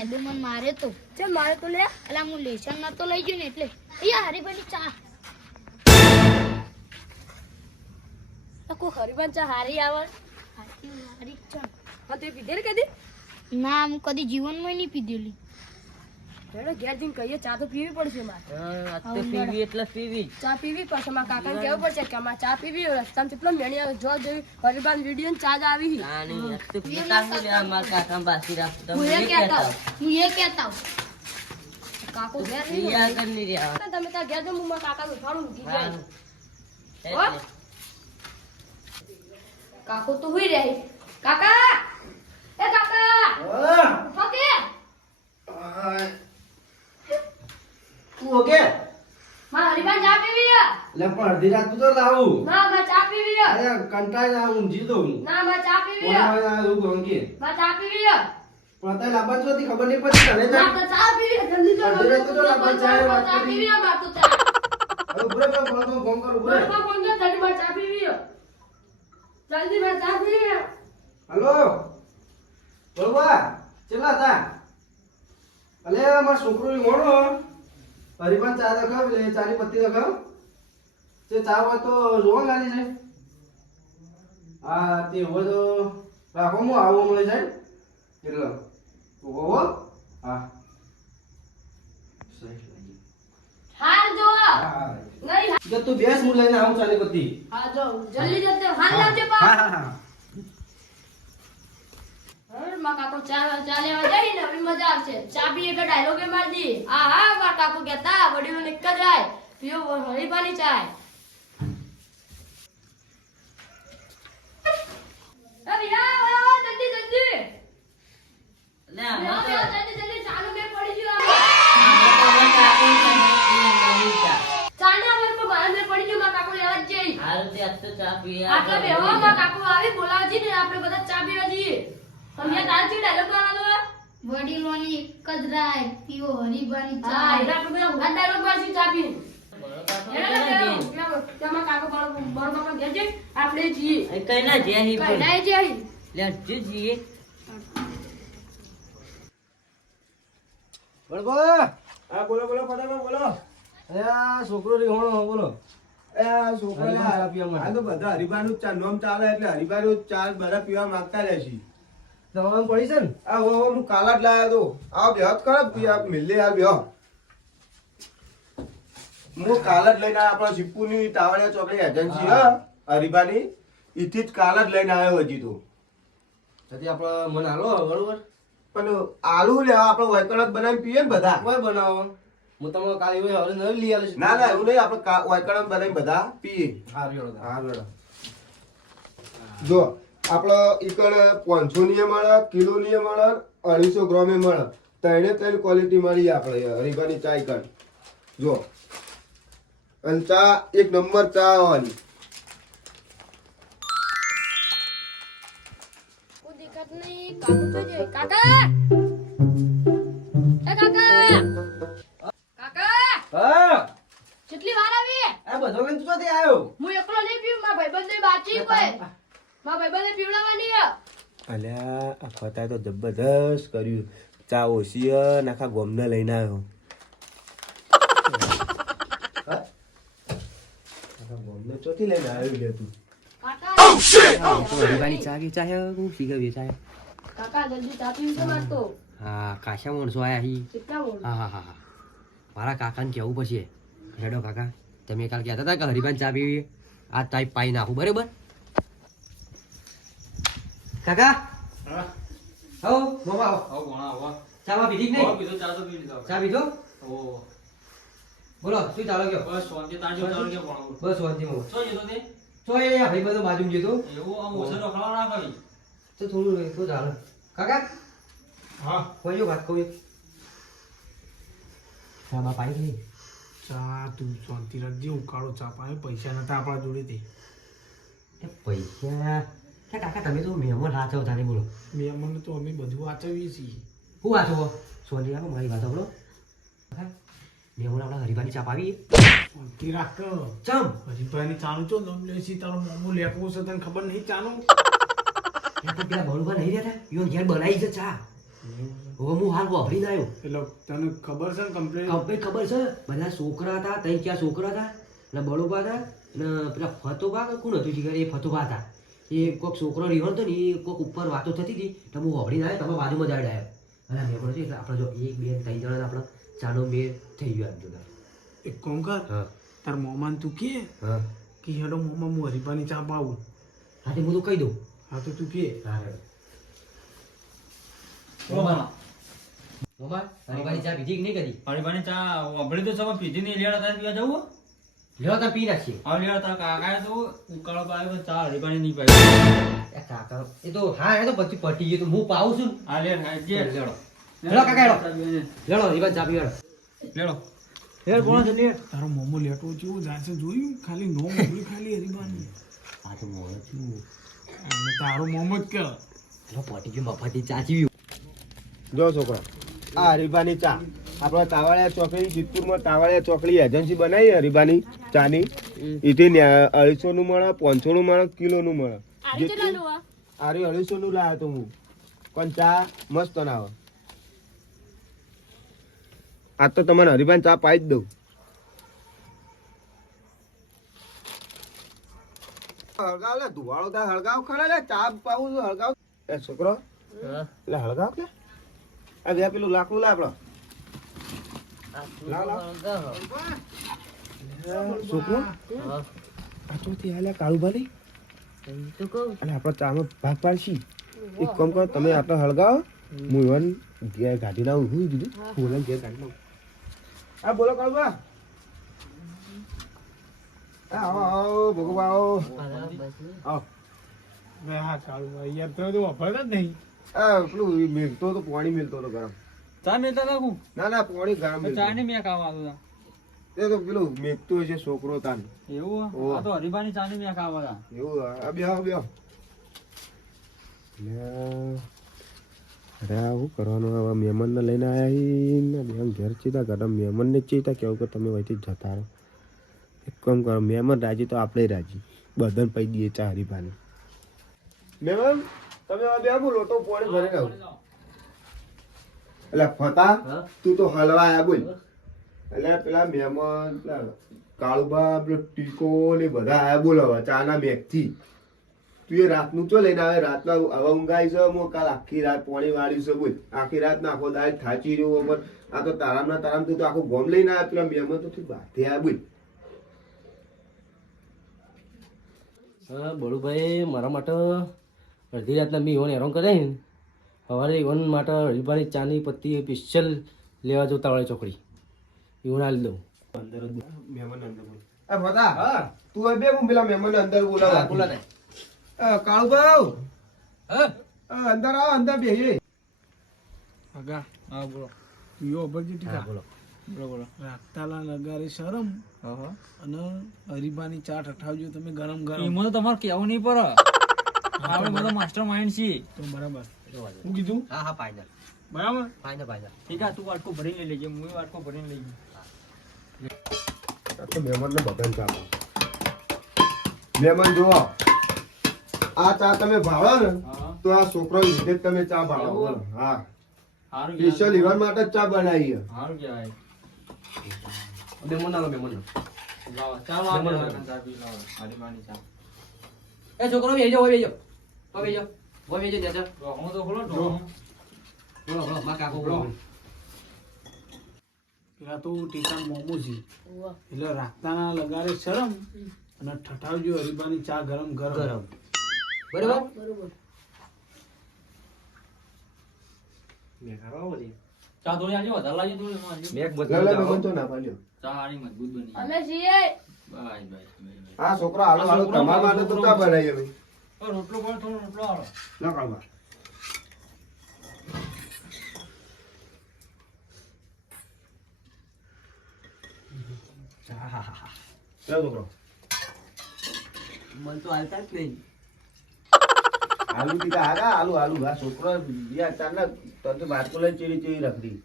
નાયદો મને મારે તો. ચલ મારે તો લે. એટલે હું લેશન ના તો લઈ ગયો ને એટલે. અહીંયા હરિભાઈ ચા. આ કોઈ ચા હારી આવે? હારી હારી ચા. હા તે પીધેલી કદી? ના હું કદી જીવનમાં નહીં પીધેલી. હેડો ઘેર જઈને કહીએ ચા તો પીવી પડશે મારે. પીવી એટલે પીવી. ચા પીવી પડશે મારા કાકાને કેવું પડશે કે અમારે ચા પીવી રસ્તામાં કેટલો મેણી આવે જો જોઈ હરિભાન વીડિયો ચા જ આવી મારા કાકા બાસી રાખતો. હું એ કહેતા. હું. એ કહેતા કાકો ઘેર નહીં પીયા હોય. કર નહીં રહ્યા. તમે ત્યાં ઘેર જો હું મારા કાકાને ઉઠાડું ઊંઘી જાય કાકો તો હુઈ રહી કાકા! એ કાકા! તું ઓકે માં હરિભાન ચા પીવી. લે પણ અડધી રાત તો લાવું ના માં ચા પીવી. અરે કંટાળી ના ઊંઘી દઉં ના માં ચા પીવી કોને હે. હવે આ એવું કહું કે મારે ચા પીવી. પણ અત્યારે લાંબા ચોથી ખબર નહીં પડી તને તો ના તો ચા પીવી. જલ્દી તો અડધી રાત તો લાંબા ચા વાત ચા કરી. પીવી મારે તો ચા. અરે ઉભરે તો ફોન કરું, ફોન કરું ઉભરે બરોબર ફોન કર, જલ્દી માં ચા પીવી. જલ્દી માં ચા પીવી. હલો બોલવા ચેલા તા અલે મારો છોકરો મોણો હરીફાન ચા દખાવ એટલે ચાની પત્તી દખાવ તે ચા હોય તો જોવા ગાલી છે હા તે હોય તો રાખો હું આવું મળે છે એટલે હોવો હા. સહી હાલ જો. નહીં જો તું બેસ હું લઈને આવું ચાની પત્તી. હા જો જલ્દી જલ્દી હાલ લાવજે પા હા હા હા. મારા કાકો ચા ચા લેવા જાય ને હવે મજા આવશે. ચા પી એટલે ડાયલોગે મારી દી. આ હા મારા કાકો કહેતા, વડીલો નીકળ જાય પીઓ હરીફાની ચાય એ ભૈયા, આવો, આવો, જલ્દી જલ્દી લે, આમાં આવો, તો- આવો, જલ્દી જલ્દી ચાનું મેળ પડી ગયું આમાં તો હવે કાકો તમે પીએ નહીં ચા. ચાના વરમાં મારા મેળ પડી ગયું મારા કાકો લેવા જ જઈ હારું તે આજ તો ચા પીયા આટલા બેહો મારા કાકો આવી બોલાવજી ને આપણે બધા ચા પીવા જઈએ સમજ્યા તારે શું ડાયલોગ મારવાનો હે? વડીલોની એક જ રાય પીવો હરીભાની હા ચા એટલે આપણે બધા જે ડાયલોગ મારશું ચા પીને બરોબર હેડો ને, હેડો. ત્યાં- ત્યાં મારા કાકો બરો- બરોબર પણ ઘેર આપણે જઈએ. કઈ ના જે હી બોલ. કઈ જઈએ લે, જો જઈએ. બળબા હા બોલો બોલો ફટાફટ બોલો. અરે આ છોકરો રીહોણો બોલો. એ આ હરિભાન ચા પીવા માટે. આ તો બધા હરિભાનું જ ચા નોમ ચાલે એટલે હરિભાનું નું ચા બધા પીવા માંગતા રહે છે. તમામ પડી છે ને? આ હો હો કાલા જ લાવ્યો તો. આ બેહત ખરા આ મિલે આ બેહ હું. કાલ જ લઈને આપણા સિપ્પુની તાવડિયા ચોકડી એજન્સી હા. હરિભાની. એથી જ કાલ જ લઈને આવ્યો હજી તો. તેથી આપણે મને હાલો બરોબર? પણ આલુ લેવા આપણે વૈકણ જ બનાવીને પીએ ને બધા. કોઈ બનાવો. હું તમને કાલે એવું હવે નવી લઈ આવીશ ના ના એવું નહીં આપણે કા- જ બનાવીને બધા પીએ. હા રેડો હા જો આપણે ઈકડ પાંચસો ની મળે કિલો ની મળે અઢીસો ગ્રામે મળે ત્રણે ત્રણ ક્વોલિટી મળી આપણે હરીભાની ચા ઈકડ જો અને ચા, એક નંબર ચા આવવાની. કાકો! પીવડાવવાની અલ્યા આ ફતા તો જબરદસ્ત કર્યું. ચા ઓછી નાખા ગોમને લઈને આવ્યો. ગોમને ચોથી લઈને આવ્યો લે તું. કાકા કાકા પીવી છે મારે હા કાશા માણસો આયા હી. હા હા હા હા. મારા કાકાને કહેવું પડશે હેડો કાકા તમે કાલ કહેતા હતા કે હરિભાન ચા પીવી? આ ટાઈપ પાઈ નાખું બરાબર? કાકા? હો. મોમા આવો ચામાં પીધી નહીં? ચા પીધો બોલો શું ચાલો ગયો? બસ શાંતિ તો? એ ભાઈ બધો બાજુ જતો તો. થોડું તો ચાલે. કાકા? હા. કોઈ વાત કહું ચા બા પાઈ કે ચા તું શાંતિ રાખજે ઉકાળો ચા પાય પૈસા નતા આપણા જોડે તે. એ પૈસા કાકા તમે તો મહેમાન હાચવ તાને બોલો મહેમાનને તો અમે બધું વાંચવીએ છીએ હું વાંચો સોની આપો મારી વાત કાકા મહેમાન આપણા હરીબાની ચા પાવી શાંતિ રાખ ચમ હરીભાઈની ચાનું ચો દમ લે છે તારો મોમો લેપો છે તને ખબર નહીં ચાનું પેલા બળુભા નહીં રહેતા યો ઘેર બનાવી છે ચા હવે હું હાલ વાપરીને આવ્યો એટલે તને ખબર છે ને કમ્પ્લેટ કમ્પ્લીટ ખબર છે બધા છોકરા હતા તઈ ક્યાં છોકરા હતા ને બળોબા હતા ને પેલા ફતોબા કે કોણ હતું શિકાર એ ફતોબા હતા એ કોઈક છોકરો રહ્યો હતો ને એ કોઈક ઉપર વાતો થતી હતી તો હું વાપરીને આવ્યો તમે બાજુમાં જ આવ્યો. અને મેં પણ છે એટલે આપણે જો એક બે ત્રણ જણા આપણે ચાલો બે થઈ ગયો એમ જોતા એક કોમ કર હા. તાર મોમાન તું કે કે હેડો મોમા હું હરીફાની ચા પાવું. હા તે હું તો કહી દઉં. હા તો તું કે. હા મોમા. હરીફાની ચા પીધી કે નહીં કરી હરીબાની ચા વાપરી તો સવા પીધી નહીં લેડા તાર પીવા જવું લ્યો તો પી નાખીએ. હવે લેડા તાર કાકા તો ઉકાળો પાયો પણ ચા હરીબાની નહીં પાઈ એ કાકા એ તો હા એ તો પછી પટી ગયું તો હું પાઉં છું. હા લે હા જે લેડો લેડો કાકા લેડો લેડો ચા પીવાડો લેડો લે કોણ છે લે. તારો મોમો લેટો જેવું જાશે જોયું? ખાલી નો ખાલી હરીફાની આ તો છું. તારો મોમો જ કે લો પટી ગયું મફતી ચાચી જો છોકરા આ હરીબાની ચા. આપણા તાવાળિયા ચોકડી સિદ્ધપુરમાં તાવાળિયા ચોકડી એજન્સી બનાવી હરીબાની ચાની. એથી અઢીસો નું મળે પાંચસો નું મળે. કિલો નું મળે આરે અઢીસો નું લાવ્યો તો હું. પણ ચા મસ્ત ના આવે આ તો તમને હરીબાની ચા પાઈ જ દઉં. હળગાવ લે ધુવાળો તા હળગાવ ખરા લે ચા પાવું છું હળગાવ. એ છોકરો એટલે હળગાવ કે આ બે પેલું લાકડું લાવ છોકરો આ ચોથી હાલ્યા કાળુભાઈ અને આપણે ચામાં ભાગ પાડશી. એક કામ કરો તમે આપણે હળગાવો. હું ઇવન ઘેર ગાડી ના હું દીધું બોલે ઘેર ગાડી હા બોલો કાળુભા. આવો આવો ભગવા આવો. આવો. બે હા કાળું ભાઈ યાર તમે તો જ નહીં. આ પેલું મેલતો તો પાણી મેલતો હતો ગરમ. ચા મેલતા રાખું ના ના પાણી ગરમ ચા નહીં મેં ખાવા આવતું એ તો પેલું મેઘતો છે છોકરો તાન. એવું. આ તો હરીબાની ચા નહીં મેં ખાવા હતા. એવું આ બે આવો બે આવો. અરે આ શું કરવાનું? હવે મહેમાનને લઈને આવ્યા ને બેન ઘેર ચીતા ગરમ મહેમાનને ચીતા કેવું કે તમે વહીથી જ જતા રહો. એક કામ કરો મહેમાન રાજી તો આપણે રાજી. બધાને પૈ દઈએ ચા હરીફાને મહેમાન તમે હવે બે બોલો તો પોણી ભરી આવો. એટલે ફતા? તું તો હલવા આયા બોલ. એટલે પેલા મહેમાન કાળુબા પેલો ટીકો ને બધા આયા બોલાવા ચાના મેઘથી. તું એ રાતનું ચો લઈને આવે રાતના હવે ઊંઘાઈ છે હું કાલ આખી રાત પોણી વાળ્યું છે બોલ. આખી રાત નાખો દાળ થાચી રહ્યો પણ આ તો તારામ ના તારામ તું તો આખો ગોમ લઈને આવ્યા પેલા મહેમાન તો તું બાથે આયા બોલ. હા બળુભાઈ મારા માટે અડધી રાતના મી ઈવન હેરાન કરે ને. સવારે ઇવન માટે હરીબાની ચાની પત્તી સ્પેશિયલ લેવા જતા વાળી ચોકડી એવું ના દઉં. મહેમાન અંદર બોલ એ ફતા તું હવે બે હું પેલા મહેમાન અંદર બોલાવા બોલા કાળુભાઈ. હા. અંદર આવો અંદર બેહીએ. આગા હા બોલો. યો ટીકા બોલો. બોલો બોલો. રાખતાલા લગારે શરમ હા હા અને હરીબાની ચાટ ઠઠાવજો તમે ગરમ ગરમ. એમાં તમારે કેવું નહીં પડે. આપણે બધા માસ્ટર માઇન્ડ છીએ. તો બરાબર. હું કીધું? હા હા ફાઈનલ બરાબર? ફાઈનલ ફાઈનલ ઠીક તું વાટકો ભરીને લઈ લેજે હું વાટકો ભરીને લઈ તો મહેમાનને બધાને ચા મહેમાન જુઓ. આ ચા તમે ભાળો ને તો આ છોકરો લીધે તમે ચા ભાળો. હા. સારું સ્પેશિયલ ઈવન માટે જ ચા બનાવી સારું કહેવાય. મહેમાન આલો મહેમાન લાવો ચા પી લાવો. ચા. એ છોકરો બેજો હોય બેજો હું તો પેલા ટીકા મોમો છે એટલે રાખતાના લગાડે શરમ અને ઠઠાવજો હરીબાની ચા ગરમ ગરમ ગરમ બરાબર ચા થોડી આજે વધારે લાગી થોડી ના પાડ્યો. ચા મજબૂત બની અમે છીએ બાય બાય આ છોકરા હાલો હાલો તમારા માટે તો ચા બનાવી રોટલો પણ થોડો રોટલો આલો લો કાળુભા. લે છોકરો. મન તો હાલતા જ નહીં. આલુ ટીકા હારા આલુ આલુ. આ છોકરો યાર ચારના તને તો બાટકો લઈને ચેરી ચેરી રખડી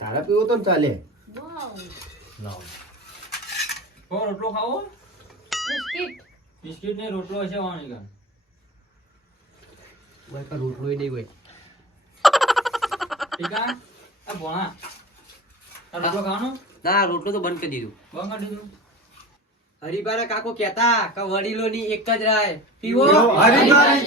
તારા પીવો તો ચાલે. લાવો. હો રોટલો ખાવો? બિસ્કિટ. બિસ્કિટ ને રોટલો છે વાણી ગણ ભાઈ કા રોટલો નહીં ભાઈ ઠીક આ? ભોણા. આ રોટલો ખાવાનો? ના રોટલો તો બંધ કરી દીધું. બંધ કરી દીધું? હરિભાઈ કાકો કેતા કે વડીલોની એક જ રાય. પીવો. હરિભાઈ.